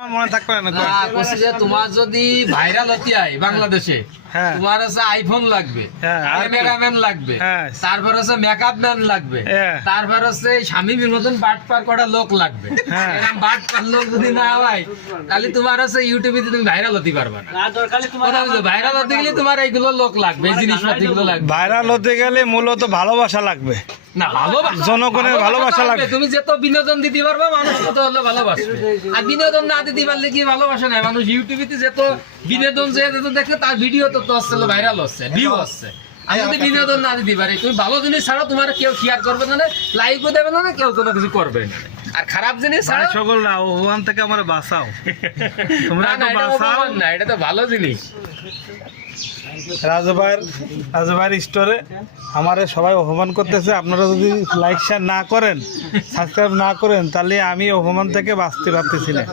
মনে থাকবে না কইছি যে তোমার যদি ভাইরাল হতে হয় বাংলাদেশে, তোমার হচ্ছে আইফোন লাগবে, ক্যামেরাম্যান লাগবে, তারপর হচ্ছে মেকআপ ম্যান লাগবে, তারপর হচ্ছে স্বামীর মতন বাটপার করা লোক লাগবে। এরকম বাটপার লোক যদি না হয় তাহলে তোমার হচ্ছে ইউটিউবে তুমি ভাইরাল হতে পারবে না। ভাইরাল হতে গেলে তোমার এইগুলো লোক লাগবে, এই জিনিসপাতিগুলো লাগবে। ভাইরাল হতে গেলে মূলত ভালোবাসা লাগবে, না ভালোবাসা, জনগণের ভালোবাসা লাগবে। তুমি যত বিনোদন দিতে পারবে মানুষ তত হলে ভালোবাসবে। আর বিনোদন না দিতে পারলে কি ভালোবাসা নাই? মানুষ ইউটিউবে যত বিনোদন যে দেখে তার ভিডিও তো হচ্ছে ভাইরাল হচ্ছে, ভিউ হচ্ছে। আর যদি বিনোদন না দিতে পারে, তুমি ভালো জিনিস ছাড়া তোমার কেউ শেয়ার করবে না, লাইকও দেবে না, কেউ কোনো কিছু করবে না। আর খারাপ জিনিস ছাড়া সকল না, ওখান থেকে আমার বাঁচাও তোমরা, বাঁচাও না, এটা তো ভালো জিনিস। রাজু ভাইয়ের স্টোরে আমারে সবাই অপমান করতেছে। আপনারা যদি লাইক শেয়ার না করেন, সাবস্ক্রাইব না করেন, তাহলে আমি অপমান থেকে বাঁচতে পারতেছি না।